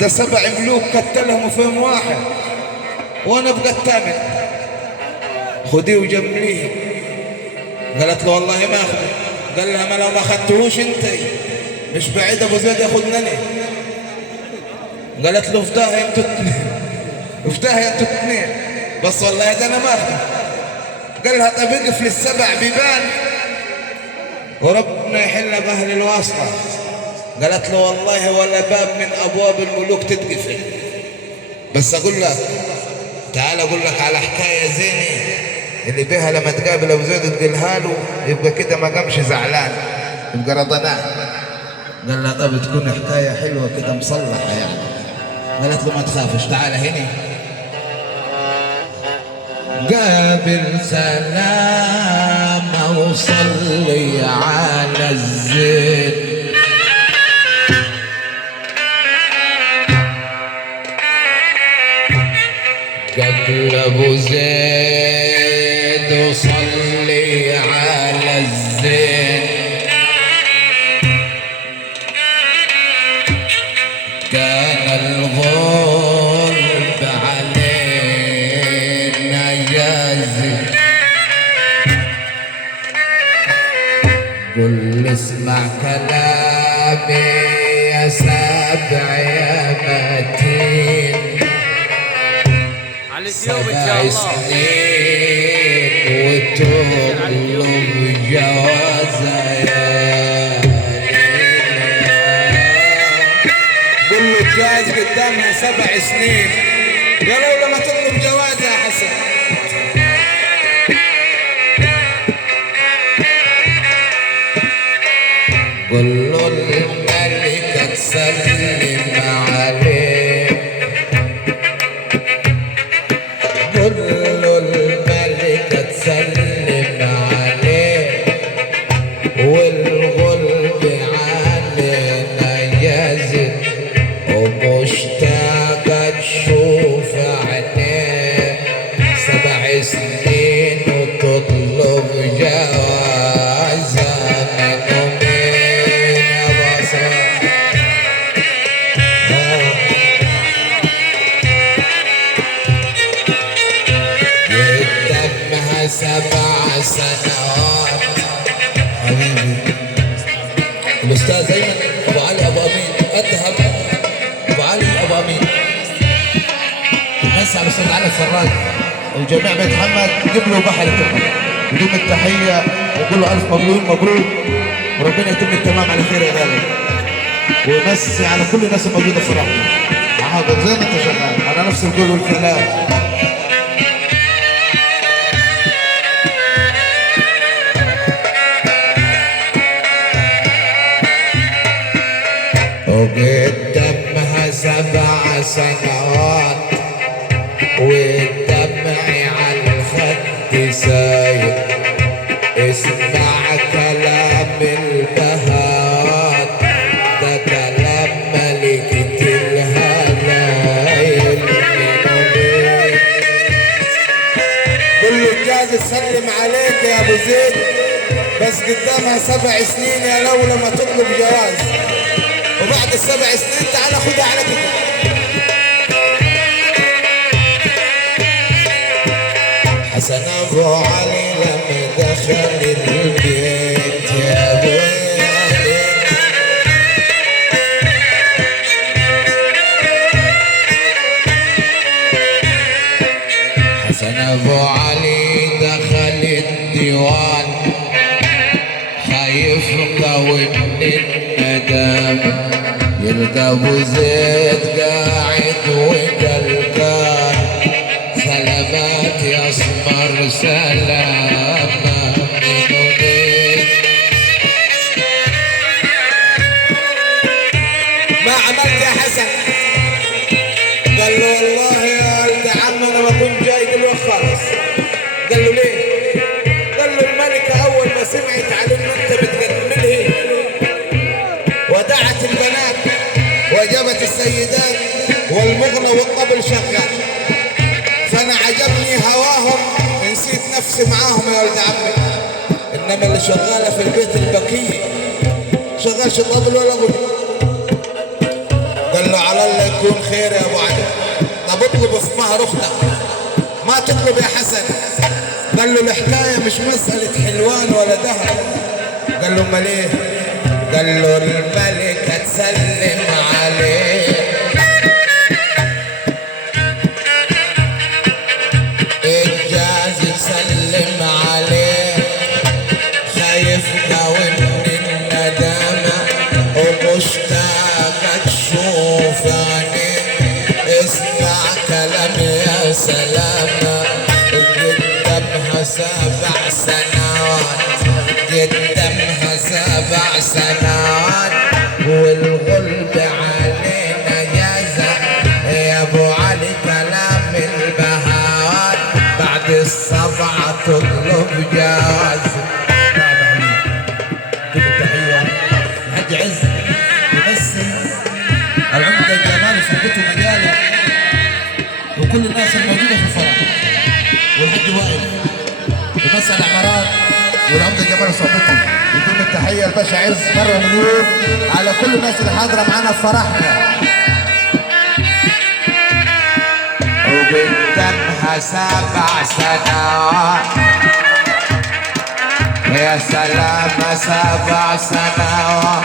ده 7 ملوك قتلهم في يوم واحد وانا ابقى الثامن. خديه وجمليه. قالت له والله ما اخذه. قال لها ما لو ما اخذتهوش انت مش بعيد ابو زيد ياخذني. قالت له افتاها انتوا اثنين، افتاها انتوا اثنين، بس والله ده انا ما اخذه. قال لها طب اقف للسبع بيبان وربنا يحل باهل الواسطه. قالت له والله ولا باب من ابواب الملوك تتقفل، بس اقول لك تعال اقول لك على حكايه زينه اللي بيها لما تقابل ابو زيد تقولها له يبقى كده ما قامش زعلان، يبقى رضناه. قال لها طب تكون حكايه حلوه كده مصلحه يعني. قالت له ما تخافش تعال هنا. قابل سلامه وصلي على الزين. قبل ابو زيد وصلي على الزين. كان الغلب علينا يازن. قل اسمع كلامي يا سبع يا متين. 7 سنين وتطلب جوازة يا قل له جاز قدامها 7 سنين يا لو لما تطلب جوازة يا حسن. قل له الملكة تسلم عليه. قل له الملكة تسلم عليه والغلب علينا يزن ومشتاقة تشوف عينيه. 7 سنين وتطلب جوازة منه مين يا بصر. قدامها 7 سنوات. حبيبي الأستاذ أيمن أبو علي أبو أمين أذهب أبو علي أبو أمين. نسأل الأستاذ علي الفراج وجميع بيت محمد قبلوا بحر التقوى بدون التحية ونقول له ألف مبروك مبروك وربنا يتم التمام على خير يا غالي. ويمسي على كل الناس الموجودة في الرحمة. حاضر زي ما أنت شغال على نفس القول والكلام. وقدامها 7 سنوات والدمع على الخد ساير. اسمع كلام البهات ده كلام ملكة الهلايل. قل له الجاز تسلم عليك يا ابو زيد بس قدامها 7 سنين يا لو لما تطلب جواز. وبعد ال7 سنين تعال خدها على كده. حسن ابو علي لما دخل البيت يا ابو علي. حسن ابو علي دخل الديوان خايف قوي من الندم. يلقى ابو زيد قاعد وقلقان. سلامات يا اسمر سلامة منو ليك. ما عملت يا حسن؟ قال له والله يا ولد عم انا ما كنت جاي دلوقتي خالص. قال له ليه؟ قال له الملكة اول ما سمعت على ان انت بتقدم لها ودعت البنات وجابت السيدات والمغنى والطبل شغال، فانا عجبني هواهم نسيت نفسي معاهم يا ولد عمي. انما اللي شغاله في البيت البكيه شغالش طبل ولا غنى. يكون خير يا ابو علي. طب اطلب في مهر اختك، ما تطلب يا حسن. قال له الحكايه مش مساله حلوان ولا ذهب. قال له امال ايه؟ قال له الملكه تسلم عليه، الجاز تسلم عليه، خايف قوي من الندامه ومشتاق تشوف عينيه. اسمع كلام يا سلامه، قدامها 7 سنوات، قدامها 7 سنوات، والغلب علينا جازة يا ابو علي. كلام البهوات بعد ال7 تطلب جواز. التحية الحاج عز يمثل العمدة الجمال صحبته مجاله وكل الناس الموجودة في الفرح، والحاج وائل يمثل العمارات والعمدة الجمال صحبته. يتم التحية الباشا عز مرة مليون على كل الناس اللي حاضرة معانا في فرحنا. وقدامها 7 سنوات، يا سلام 7 سنوات،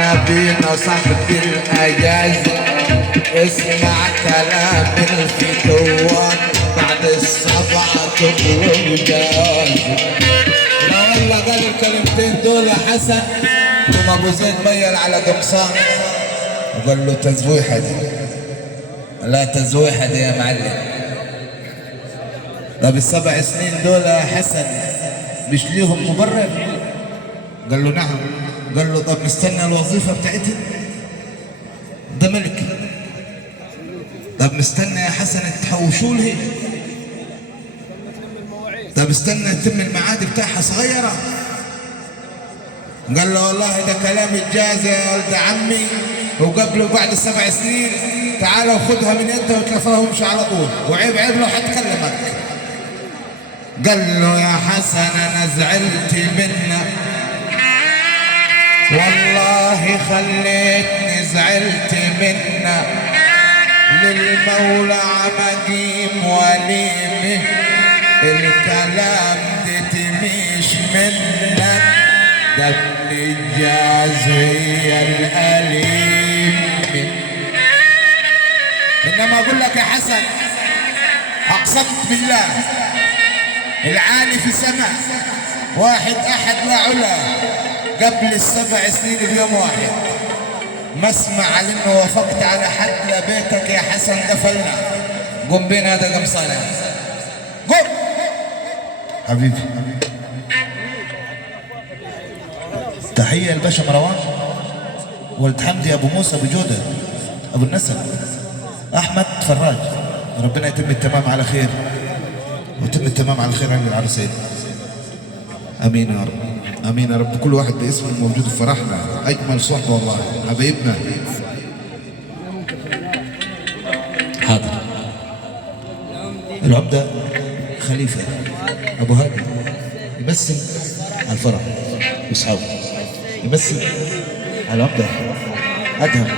نبينا صاحب الأجازة. اسمع كلام الفتوان بعد ال7 تطلب جواز. لا والله قال الكلمتين دول يا حسن ثم ابو زيد ميل على قمصان وقال له تزويحة دي، لا تزويحة دي يا معلم. طب ال7 سنين دول يا حسن مش ليهم مبرر؟ قال له نعم. قال له طب مستنى الوظيفة بتاعتي؟ ده ملك. طب مستنى يا حسن تحوشوا لي؟ طب استنى يتم الميعاد بتاعها صغيرة. قال له والله ده كلام الجازة يا ولد عمي، وقبله بعد 7 سنين تعال وخدها من انت وتلفها وامشي على طول، وعيب عيب لو حتكلمك. قال له يا حسن انا زعلت منك والله، خليتني زعلت منك، للمولى عمقيم وليمه، الكلام ده تميش منك، ده ابن الجازية الأليم. انما اقول لك يا حسن اقسمت بالله العالي في السماء واحد احد لا علا، قبل ال7 سنين بيوم واحد ما اسمع انه وافقت على حد لبيتك يا حسن قفلنا. قم بينا هذا قمصانه، قم حبيبي. تحية الباشا مروان، ولد حمدي ابو موسى ابو جودة ابو النسب، احمد فراج. ربنا يتم التمام على خير ويتم التمام على خير عند العرسين. امين يا رب، امين يا رب. كل واحد باسمه موجود في فرحنا، اجمل صحبه والله حبايبنا. حاضر. العمدة خليفة ابو هادي يمثل على الفرح واصحابه، يمثل على العمدة ادهم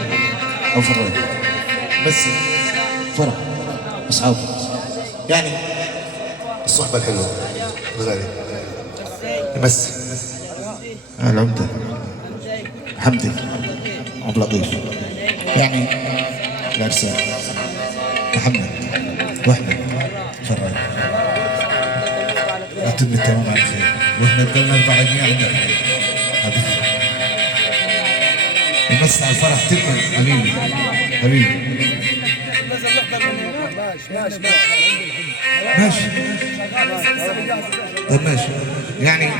او فراج، يمثل فرح واصحابه، يعني الصحبة الحلوة الغالية. يمثل على العمدة حمدي عبد اللطيف، يعني العرسان محمد واحمد فراج. يتم التمام على خير، واحنا بقالنا 4 جنيه عندنا حبيبي. يمثل على الفرح تكمل حبيبي حبيبي. ماشي طيب ماشي، يعني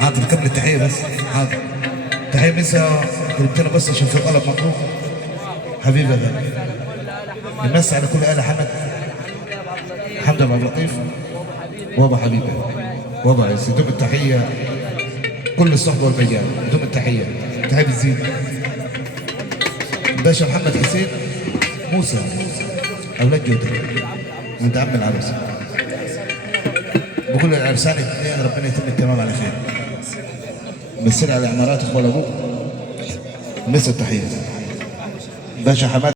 حاضر كمل التحية بس. حاضر تحية بس قلت بس عشان في طلب مطلوب حبيبي. يمسي على كل آل حمد حمد ابو عبد اللطيف وابو حبيبه وابو عز. دوم التحيه كل الصحبه والمجال، دوم التحيه. تحيه الزين باشا محمد حسين موسى اولاد جوده ولد عم العروس. بقول العرسان الاثنين ربنا يتم التمام على خير. مثل على عمارات اخوال ابوك مثل التحيه باشا حماد